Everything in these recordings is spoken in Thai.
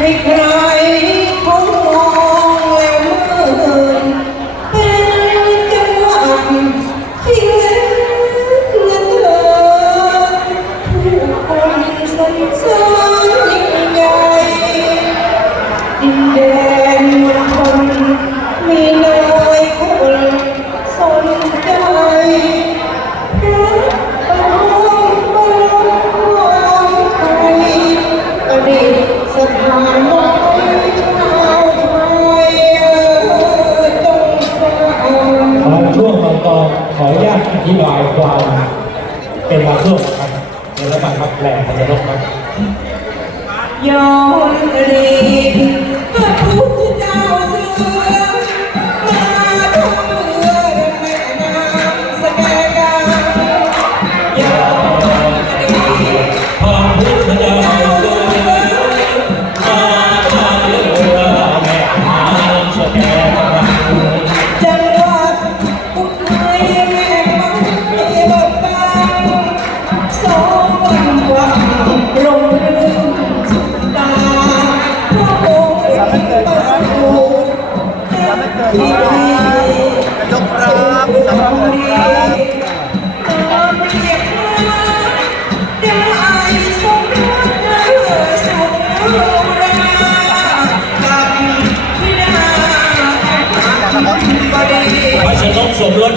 Hey,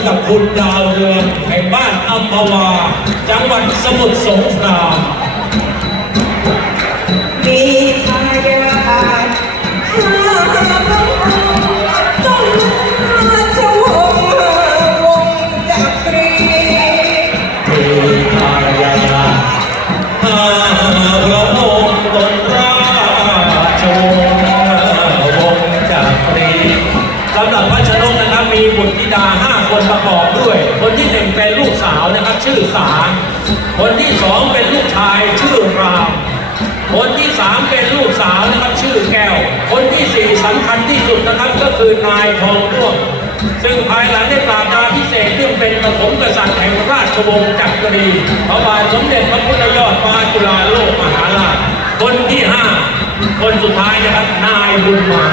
กับคุณดาวเรืองแห่งบ้านอัมพวา จังหวัดสมุทรสงคราม คนที่สองเป็นลูกชายชื่อราม คนที่สามเป็นลูกสาวนะครับชื่อแก้ว คนที่สี่สำคัญที่สุดนะครับก็คือนายทองร่วงซึ่งภายหลังได้ปราบดาพิเศษซึ่งเป็นประถมกษัตริย์แห่งราชวงศ์จักรีพระบาทสมเด็จพระพุทธยอดฟ้าจุฬาโลกมหาราช คนที่ห้าคนสุดท้ายนะครับนายบุญมา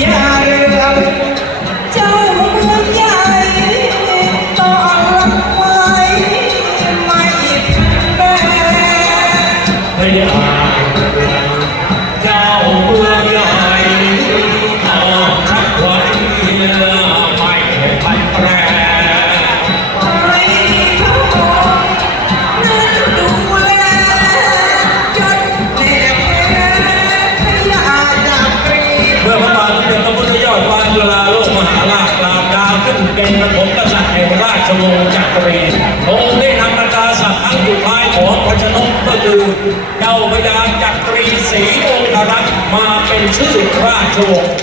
yeah. จักรีทรงได้ทำประกาศักดิ์ทั้งสุดท้ายของพระชนกก็คือเจ้าพญาจักรีศรีองครักษ์มาเป็นชื่อราชวงศ์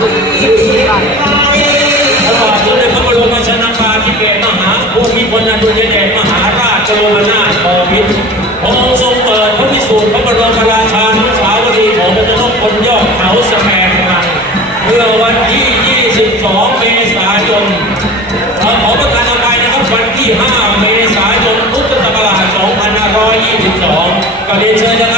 สมเด็จพระรมชนกาธิเบศรมหาภูมิพลอดุลยเดชมหาราชบรมนาถบพิตรพระองค์ทรงเปิดพระพิสูจน์พระบรมราชานุสาวรีย์ของพระนกคนยอดเขาสแมงลังเมื่อวันที่ 22 เมษายนขอประทานอภัยนะครับวันที่ 5 เมษายนพุทธศักราช2522ก็เรียนเชิญนกับ